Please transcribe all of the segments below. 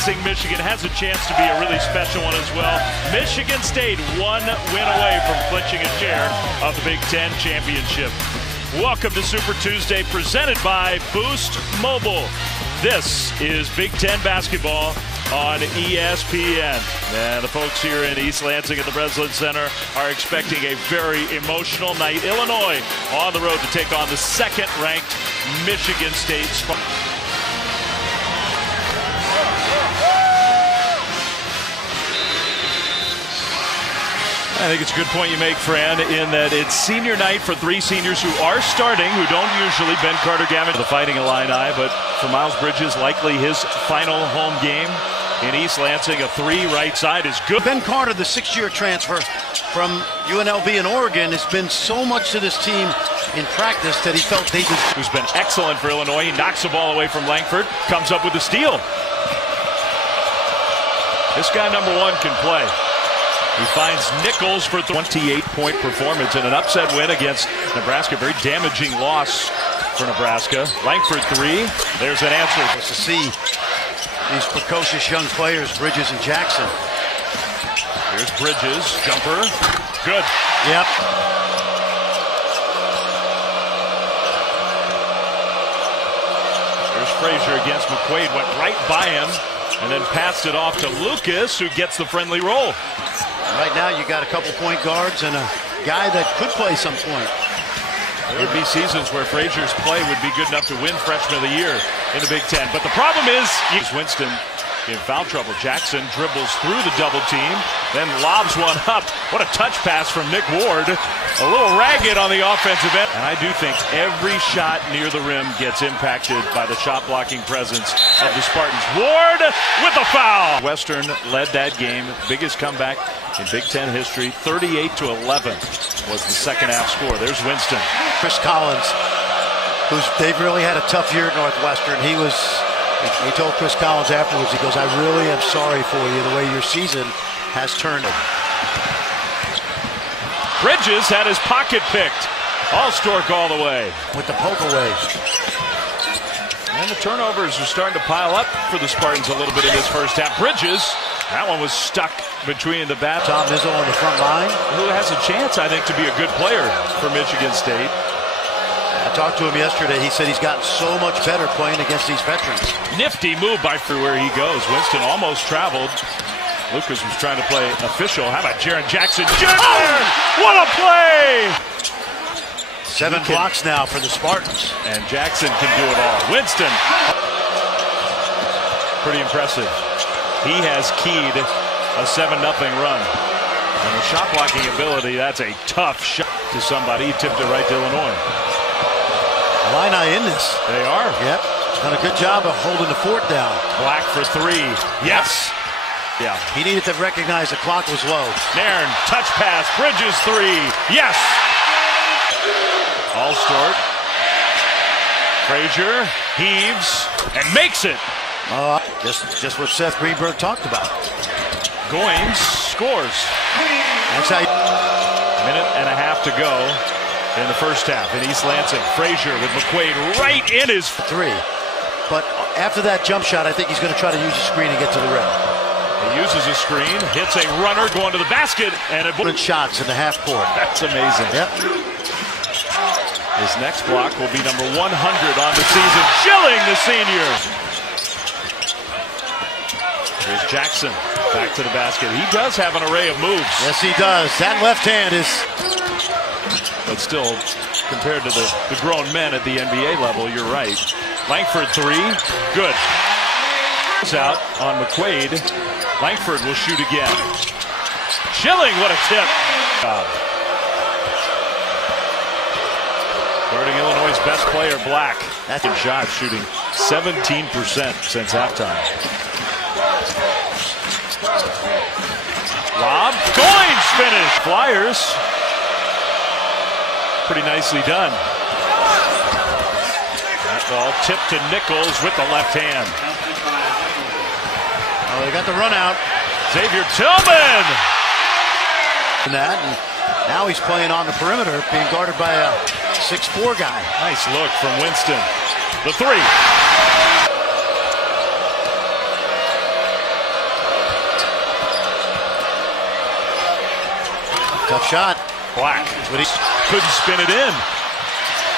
Lansing, Michigan has a chance to be a really special one as well. Michigan State 1 win away from clinching a share of the Big Ten championship. Welcome to Super Tuesday, presented by Boost Mobile. This is Big Ten basketball on ESPN. And the folks here in East Lansing at the Breslin Center are expecting a very emotional night. Illinois on the road to take on the second-ranked Michigan State. I think it's a good point you make, Fran, in that it's senior night for three seniors who are starting, who don't usually. Ben Carter Gavin, the Fighting Illini, but for Miles Bridges, likely his final home game in East Lansing. A three right side is good. Ben Carter, the six-year transfer from UNLV in Oregon, has been so much to this team in practice that he felt they just... Who's been excellent for Illinois. He knocks the ball away from Langford, comes up with the steal. This guy, number one, can play. He finds Nichols for 28-point performance in an upset win against Nebraska. Very damaging loss for Nebraska. Langford three. There's an answer. To see these precocious young players, Bridges and Jackson. Here's Bridges. Jumper. Good. Yep. Here's Frazier against McQuaid. Went right by him and then passed it off to Lucas, who gets the friendly roll. Right now, you got a couple point guards and a guy that could play some point. There would be seasons where Frazier's play would be good enough to win Freshman of the Year in the Big Ten. But the problem is, Winston in foul trouble. Jackson dribbles through the double team, then lobs one up. What a touch pass from Nick Ward. A little ragged on the offensive end. And I do think every shot near the rim gets impacted by the shot-blocking presence of the Spartans. Ward with the foul. Western led that game. Biggest comeback in Big Ten history. 38-11 was the second half score. There's Winston. Chris Collins, they've really had a tough year at Northwestern. He told Chris Collins afterwards, he goes, I really am sorry for you, the way your season has turned. Bridges had his pocket picked. All Stork all the way. With the poke away. And the turnovers are starting to pile up for the Spartans a little bit in this first half. Bridges, that one was stuck between the bat. Tom Izzo on the front line. Who has a chance, I think, to be a good player for Michigan State. I talked to him yesterday. He said he's gotten so much better playing against these veterans. Nifty move by where he goes. Winston almost traveled. Lucas was trying to play official. How about Jaren Jackson Jr.? Oh! What a play! 7 blocks now for the Spartans. And Jackson can do it all. Winston. Pretty impressive. He has keyed a 7-0 run. And the shot blocking ability, that's a tough shot to somebody. He tipped it right to Illinois. Illini in this. They are. Yep. Done a good job of holding the fort down. Black for three. Yes. Yeah. He needed to recognize the clock was low. Nairn, touch pass. Bridges three. Yes. All Stork. Frazier heaves and makes it. Just what Seth Greenberg talked about. Goins scores. That's how minute and a half to go in the first half in East Lansing. Frazier with McQuaid right in his three. But after that jump shot, I think he's going to try to use a screen and get to the rim. He uses a screen, hits a runner going to the basket, and it shots in the half court. That's amazing. Yep. His next block will be number 100 on the season, chilling the senior. Here's Jackson back to the basket. He does have an array of moves. Yes, he does. That left hand is... But still, compared to the grown men at the NBA level, you're right. Langford three, good. Out on McQuaid. Langford will shoot again. Chilling, what a tip. Guarding Illinois' best player, Black. That's a shot, shooting 17% since halftime. Lob, Goins finish. Flyers. Pretty nicely done. That ball tipped to Nichols with the left hand. Oh, they got the run out. Xavier Tillman. And now he's playing on the perimeter, being guarded by a 6'4" guy. Nice look from Winston. The three. Tough shot. Black couldn't spin it in.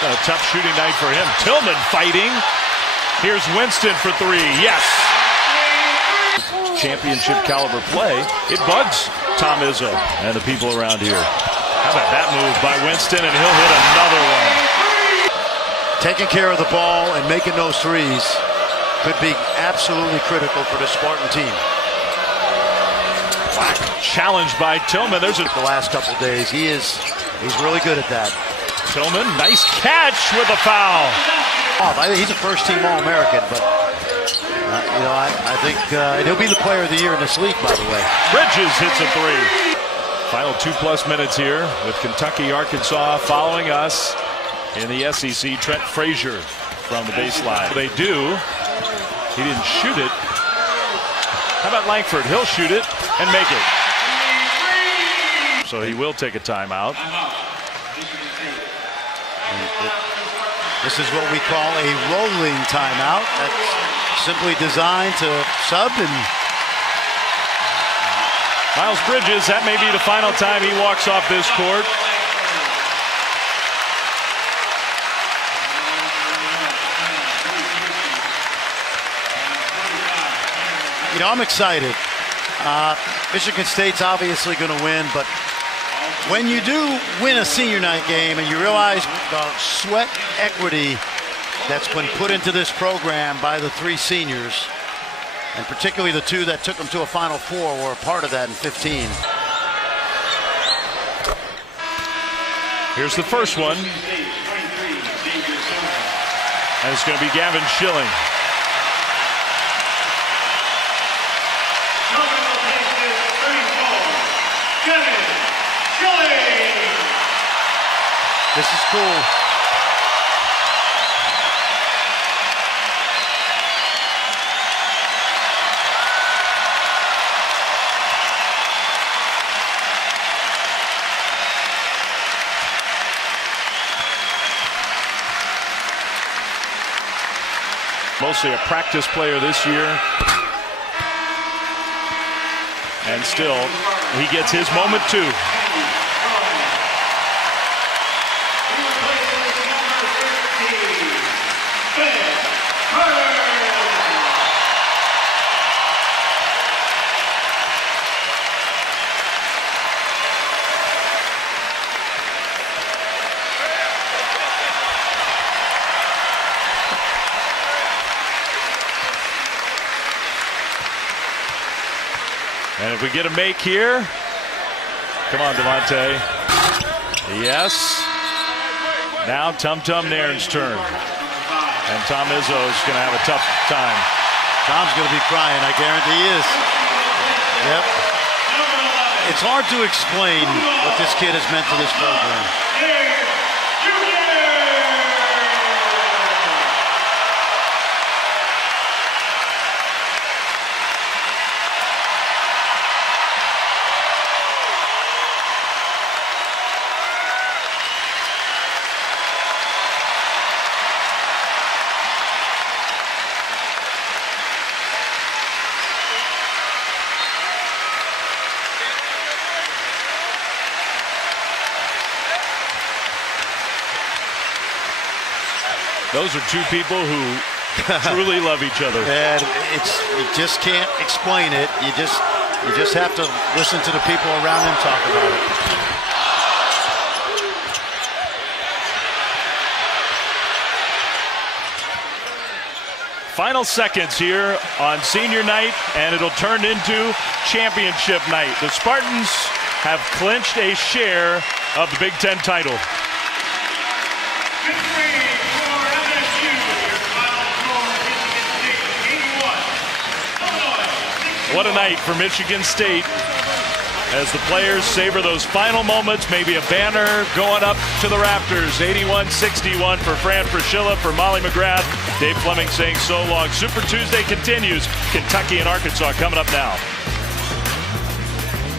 A tough shooting night for him. Tillman fighting. Here's Winston for three. Yes. Championship caliber play. It bugs Tom Izzo and the people around here. How about that move by Winston, and he'll hit another one. Taking care of the ball and making those threes could be absolutely critical for the Spartan team. Black challenged by Tillman. There's The last couple days, he's really good at that. Tillman, nice catch with a foul. I think he's a first-team All-American, but I think he'll be the player of the year in this league, by the way. Bridges hits a three. Final 2+ minutes here with Kentucky, Arkansas following us in the SEC. Trent Frazier from the baseline. They do. He didn't shoot it. How about Langford? He'll shoot it and make it. So he will take a timeout. This is what we call a rolling timeout. That's simply designed to sub and Miles Bridges, that may be the final time he walks off this court. I'm excited. Michigan State's obviously going to win, but when you do win a senior night game and you realize the sweat equity that's been put into this program by the three seniors, and particularly the two that took them to a Final Four, were a part of that in 15. Here's the first one. And it's going to be Gavin Schilling. This is cool. Mostly a practice player this year. And still, he gets his moment too. And if we get a make here, come on, Devontae. Yes. Now Tum Nairn's turn. And Tom Izzo's going to have a tough time. Tom's going to be crying, I guarantee he is. Yep. It's hard to explain what this kid has meant to this program. Those are two people who truly love each other. And you just can't explain it. You just have to listen to the people around him talk about it. Final seconds here on senior night, and it'll turn into championship night. The Spartans have clinched a share of the Big Ten title. What a night for Michigan State as the players savor those final moments. Maybe a banner going up to the rafters. 81-61 for Fran Fraschilla, for Molly McGrath. Dave Fleming saying so long. Super Tuesday continues. Kentucky and Arkansas coming up now.